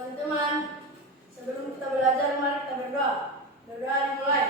Teman-teman, sebelum kita belajar, mari kita berdoa. Berdoa dimulai.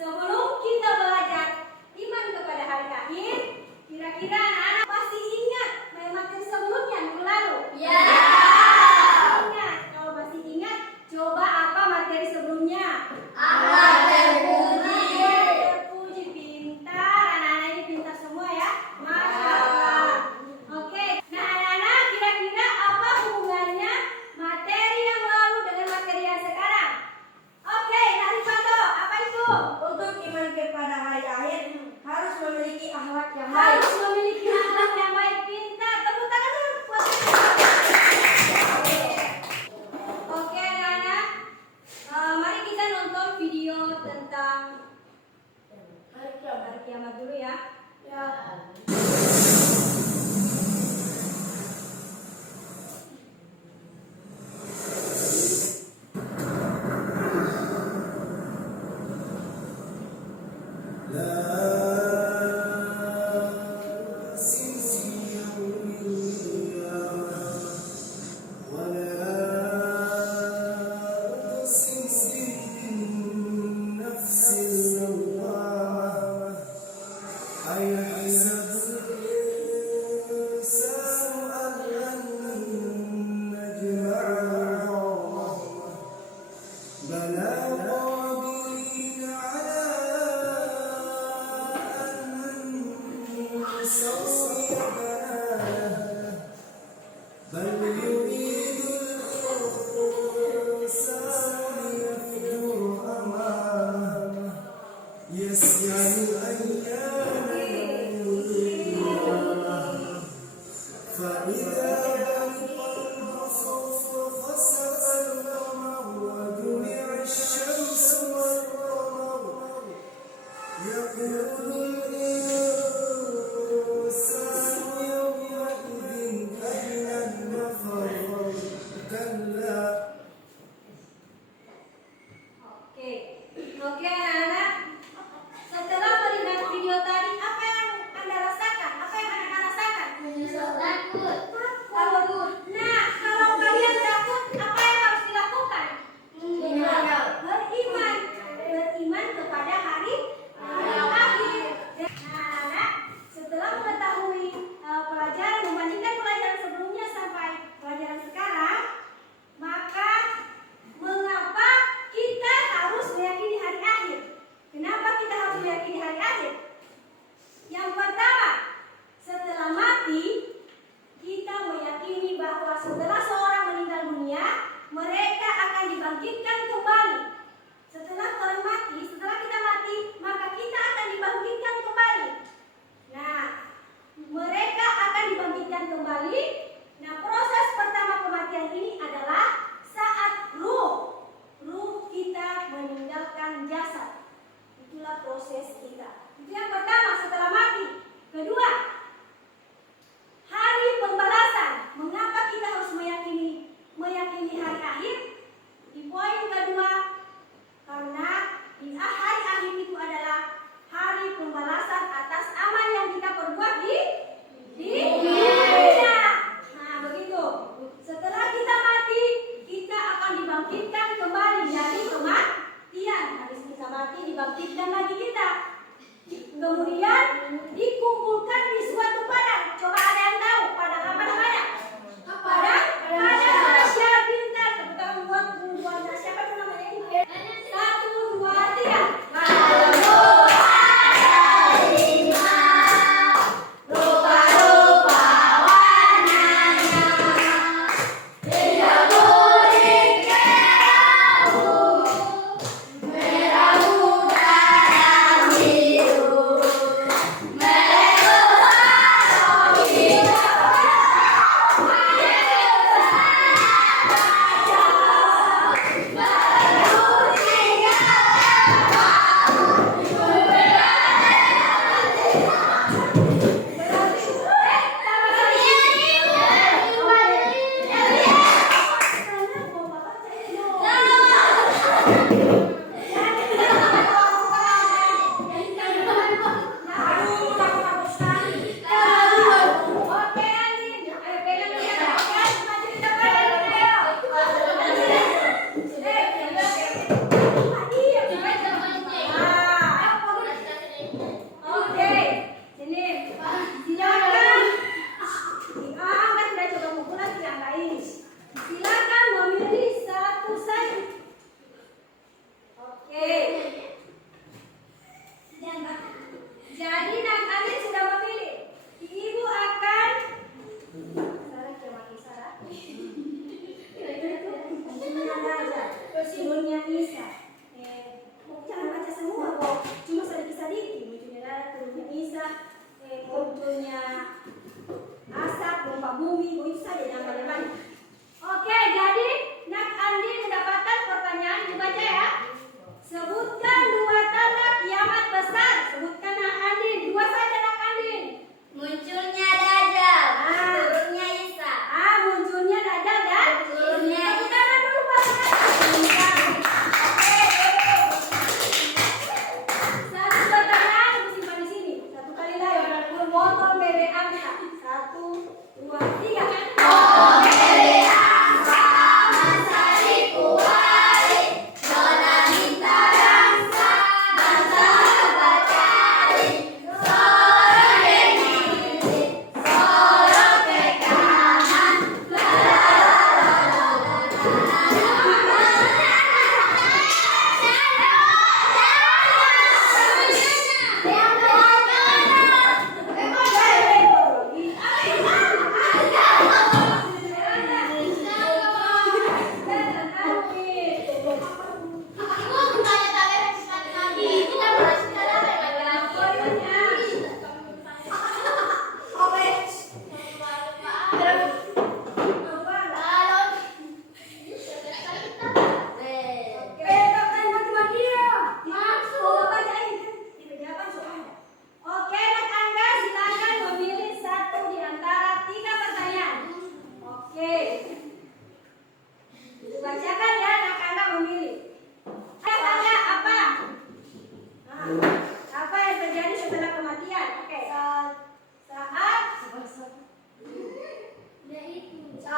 Sebelum kita belajar iman kepada hari akhir, kira-kira anak-anak masih ingat materi sebelumnya minggu lalu? Ya. Ingat. Kalau masih ingat, coba apa materi sebelumnya? Ahlak terpuji. Terpuji, pintar. Anak-anak ini pintar semua ya. Masya Allah. Oke. Nah, anak-anak, kira-kira apa hubungannya materi yang lalu dengan materi yang sekarang? Oke, Narifando, apa itu? Untuk iman kepada hari akhir harus memiliki akhlak yang baik. Harus memiliki akhlak yang baik. Pintar. Tepuk tangan dulu buat Oke, anak-anak. Mari kita nonton video tentang hari kiamat dulu ya. Ya. Oke, anak-anak. Setelah melihat video tadi, apa yang Anda rasakan? Apa yang anak-anak rasakan? Takut. Nah, kalau kalian takut, apa yang harus dilakukan? Beriman. Beriman kepada hari akhir. Nah, anak, setelah mengetahui pelajaran, membandingkan pelajaran sebelumnya sampai pelajaran sekarang, maka mengapa kita harus meyakini hari akhir? Kenapa kita harus meyakini hari akhir? Yang pertama, setelah mati, kita meyakini bahwa setelah seorang meninggal dunia, mereka akan dibangkitkan kembali. Setelah kita mati, maka kita akan dibangkitkan kembali. Nah, mereka akan dibangkitkan kembali. Nah, proses pertama kematian ini adalah saat ruh kita meninggalkan jasad. Itulah proses kita. Itu yang pertama setelah mati. Kedua, hari pembalasan. Mengapa kita harus meyakini hari akhir? Di poin kedua,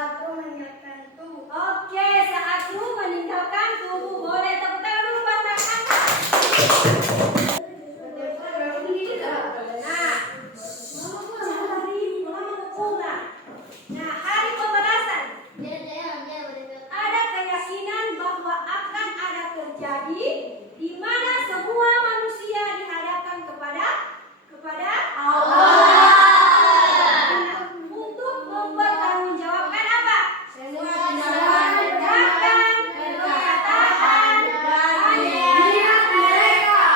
Saat Ruh meninggalkan tubuh. Oke, saat Ruh meninggalkan tubuh. Boleh tepuk tangan dulu buat anak-anak. Nah, hari pembalasan. Ada keyakinan bahwa akan ada terjadi di mana semua manusia dihadapkan kepada Allah. Nah, untuk mempertanggungjawabkan apa? Semua tindakan, perkataan, dan niat mereka.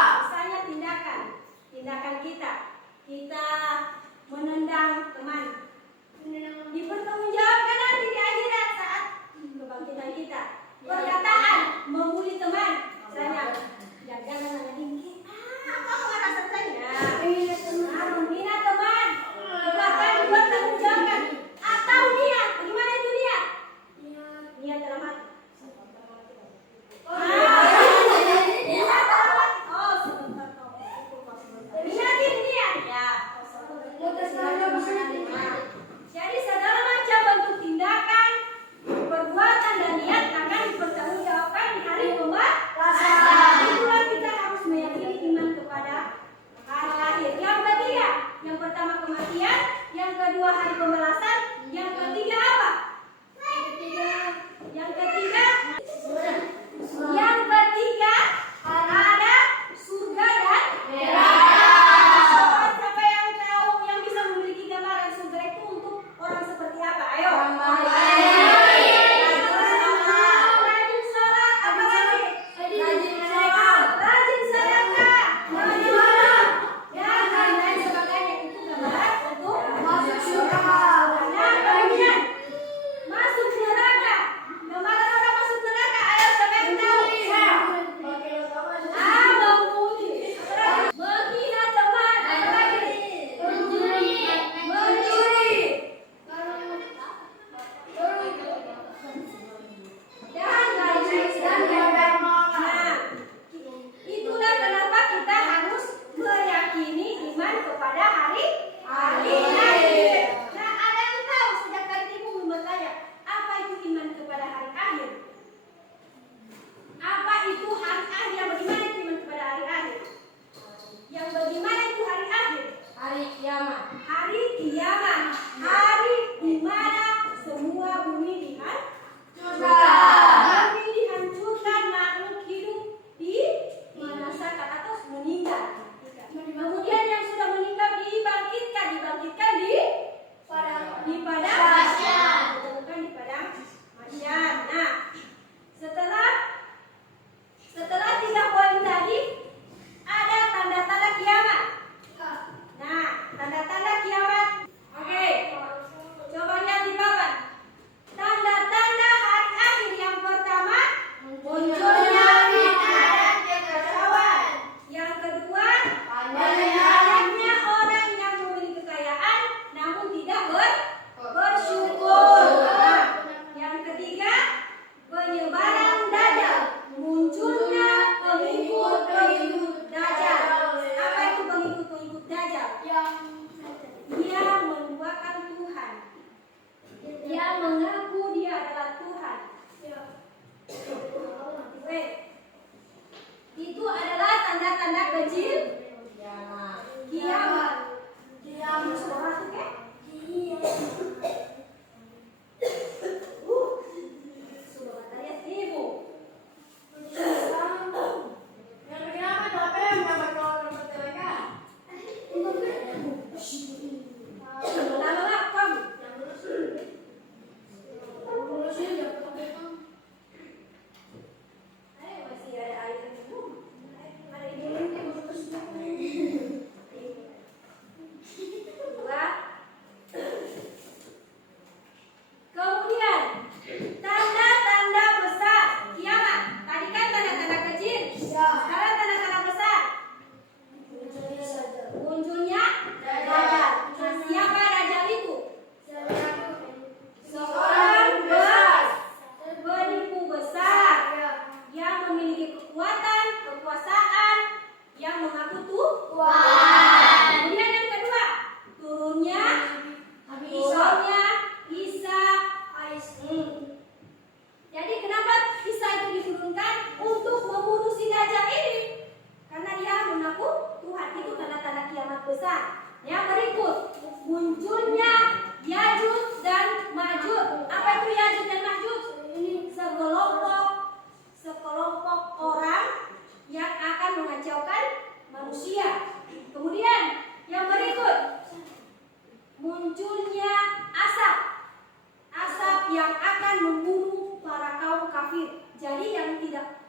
yang akan membunuh para kaum kafir. Jadi yang tidak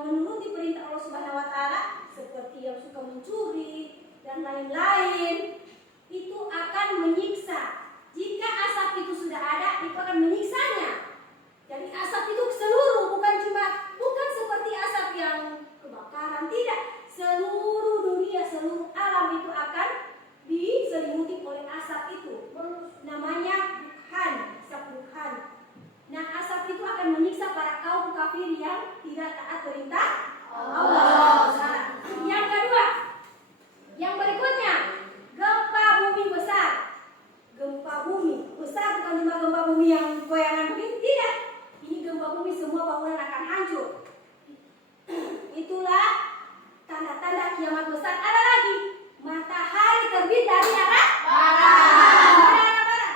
menuruti perintah Allah Subhanahu wa taala seperti yang suka mencuri dan lain-lain itu akan menyiksa. Jika asap itu sudah ada, itu akan menyiksanya. Jadi asap itu seluruh, bukan seperti asap yang kebakaran, tidak. Seluruh dunia, seluruh alam itu akan diselimuti oleh asap itu. Namanya dukhan, asap dukhan. Nah, asap itu akan menyiksa para kaum kafir yang tidak taat perintah Allah. Yang kedua, yang berikutnya, gempa bumi besar. Gempa bumi besar bukan cuma gempa bumi yang goyangan begini, tidak. Ini gempa bumi, semua bangunan akan hancur. Itulah tanda-tanda kiamat besar. Ada lagi, matahari terbit dari arah barat.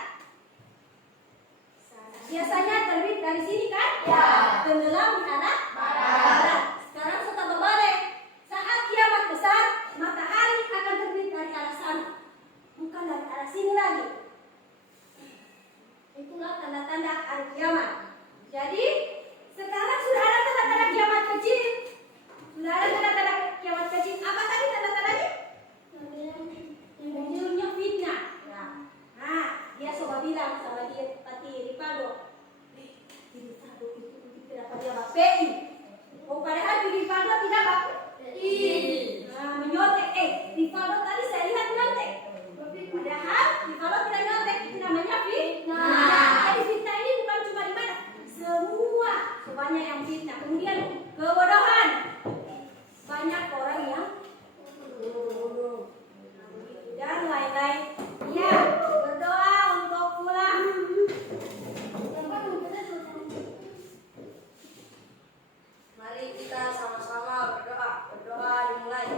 Biasanya terbit dari sini kan? Ya. Tenggelam di arah barat. Sekarang sudah berbalik. Saat kiamat besar, matahari akan terbit dari arah sana, bukan dari arah sini lagi. Itulah tanda-tanda hari kiamat. Jadi sekarang sudah ada tanda-tanda kiamat kecil. Sudah ada tanda-tanda kiamat kecil. Apa tadi tanda-tandanya? Munculnya fitnah. Nah, dia coba bilang sama dia Pati Ripaldo. Ripaldo itu kenapa dia BPI? Oh, padahal di Ripaldo tidak BPI. Nah, menyontek. Ripaldo tadi saya lihat nyontek. Padahal Ripaldo tidak nyontek, itu namanya fitnah. Jadi fitnah ini bukan cuma di mana? Semuanya yang fitnah. Kemudian kebodohan. Banyak orang yang bodoh dan lain-lain. Ya, berdoa untuk pulang. Mari kita sama-sama berdoa. Berdoa dimulai.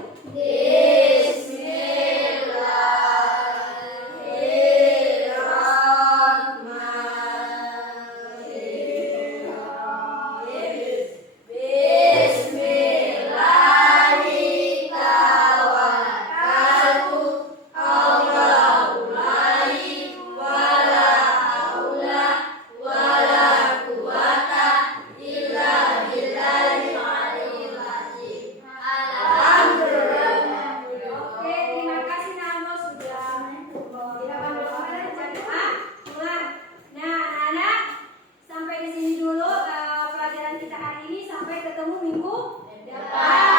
Oke, terima kasih Nano sudah pulang. Nah, anak-anak, sampai di sini dulu pelajaran kita hari ini. Sampai ketemu minggu depan.